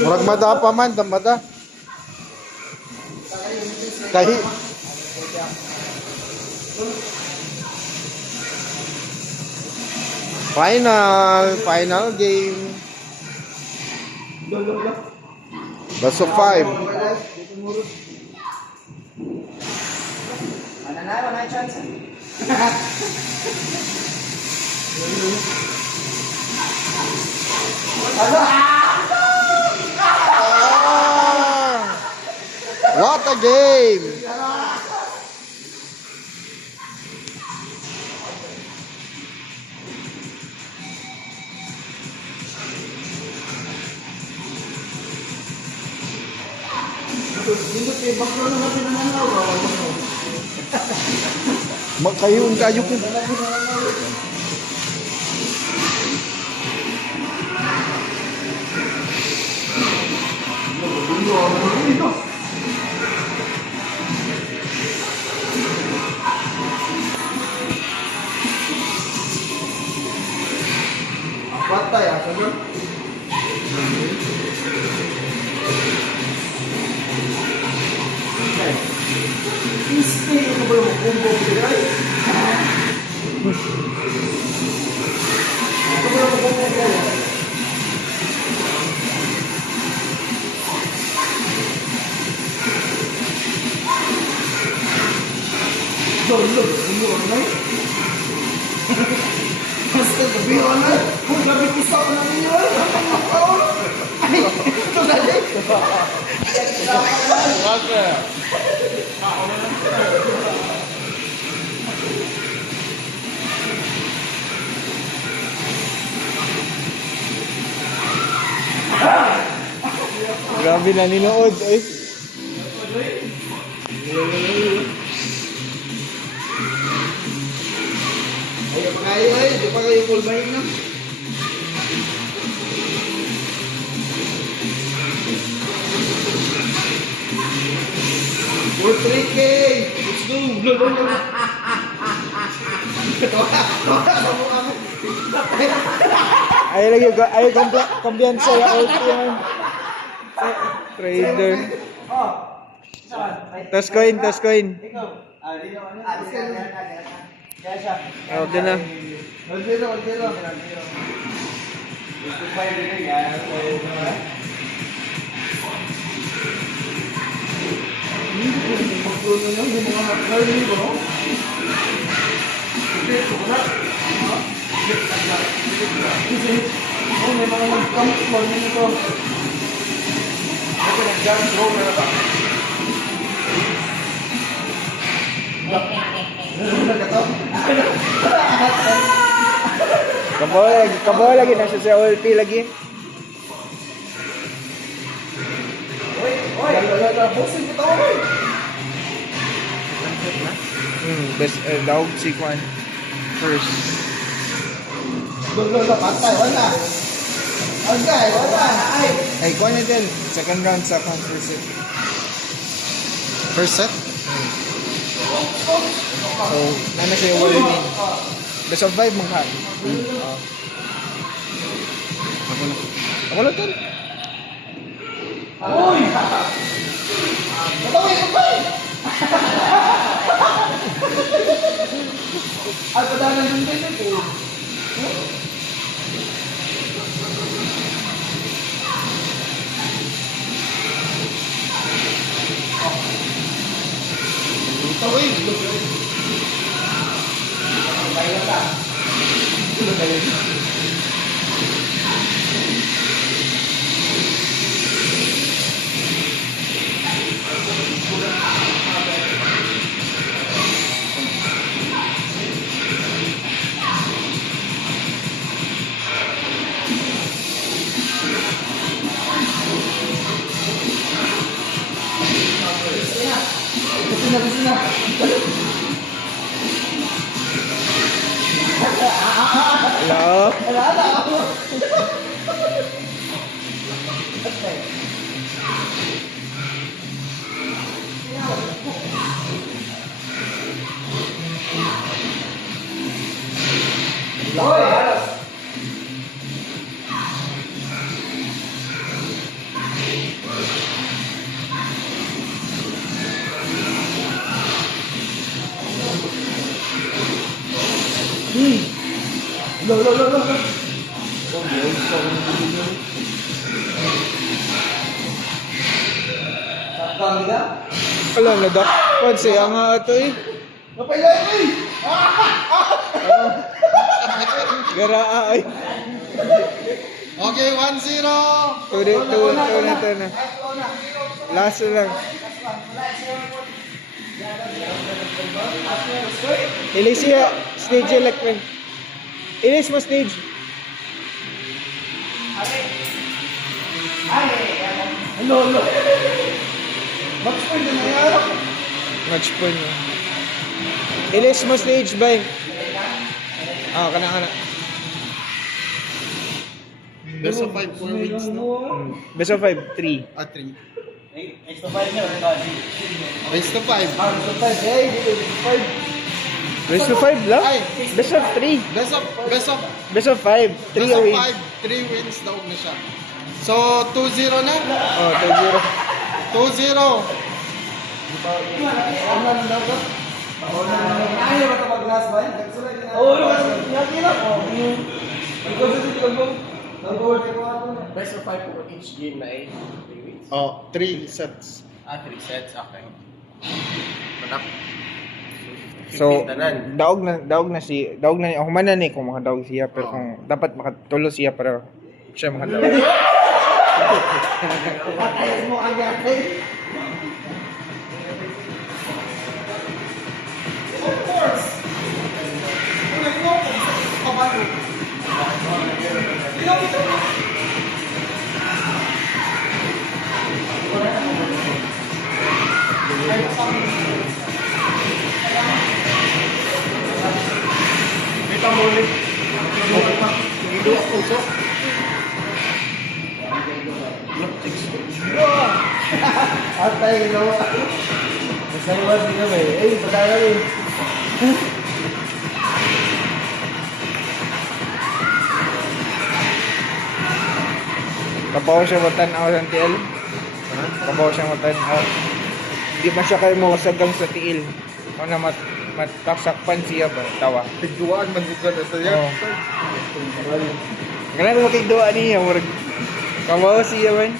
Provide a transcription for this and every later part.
Murag mada pa man, damada. Kahi. Final game. Best of 5. Mananalo na chance. What a game! Magkayong kayo ko. Patay ah, sabi. Isti ko ba mo kumbo biray? Ko ba mo kumbo biray? Dolo, ano? Basta gabi na. Kung gabi isa ko na niyo. Ay, ito na din. Grabe na ninood eh. Ayo pa kayo ay, di pa kayo kulbahin na. For 3K! Let's go! Ay lagi ay kumbiyansa ya ultimate trader. Toss coin. Oh, din na. Kabawa lagi na siya sa ulti lagi. Best dog si Kwan first. Patay, wala. Okay, wala. Ay, Kwan din. Second round sa first set. First set? So, nana siya warning. Best of 5 mga. Ako lang din. Uy! Matawin ko ba? Ay, padanan yung ganyan ko. Matawin! Matawin ka. Matawin ka. Kusina. Hello? Hoy! Lo. Oh, yun. So, saktan ka? Wala na dak. Siya nga ito eh. Napailan eh! Garaa ay. Okay, 1-0. Tuloy na. Last lang. Ilis siya. Stage electment. Ilis mo stage. Lo. Match point na nangyari. Match point mo. Ilis mo stage, bay. Kana. Best of 5, 4 wins, no? Best of 5, 3. 3. Best of 5 niya, Ricardo. Best of 5. Best of 5 lang? Ay. Best of 3. Best of 5, 3 away. 3 wins daw na siya. So, 2-0 na? Oh, 2-0. 2-0. Best of 5 for each game na 3 wins. Oh, 3 sets. 3 sets, okay. Manak. So, 15 tanan. daog na ako manan eh kung makadaog siya pero kung dapat makatulo siya pero siya makadaog. Patayas mo agad. Of course. Kita mo ulit. Hindi ako usok. Atay, ginawa. Masayawad din kami. Pataya rin. Kabaw siya matan ako sa TL. Kabaw siya matan ako. Hindi man siya kayo mawasagang sa TL. Kung na matasakpan siya ba? Tawa. Tigduan, manugan na sa'yo. Oo. Ganun mo kigduwa niya. Kabaw siya man.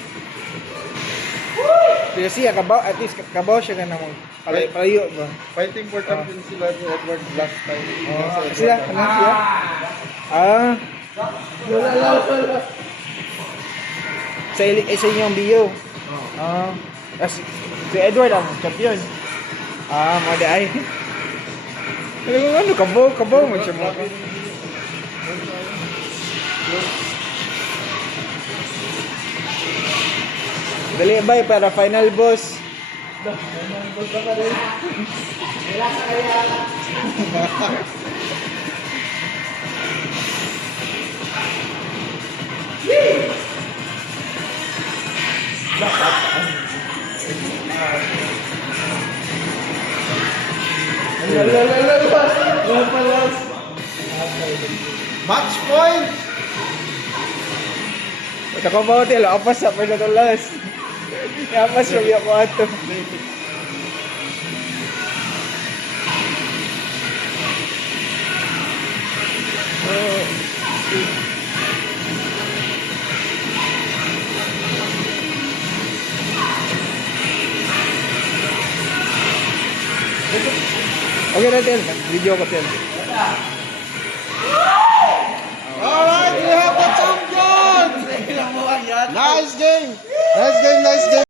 Pero siya, at least kabaw siya na naman. Palayo ba? Fighting for champion sila ni Edward last time. Sila? Ano siya? Wala. Sa inyong bio. Si Edward ang champion. Mada ay. Ano, kabaw mo siya mo. Dali bay para final boss. Final boss na pa rin. Wala sa kaya. Match point! Ito ko ba hotel, apas sa pagkatulas. Apas yung ako ato. Okay na, Tel. Video ko, Tel.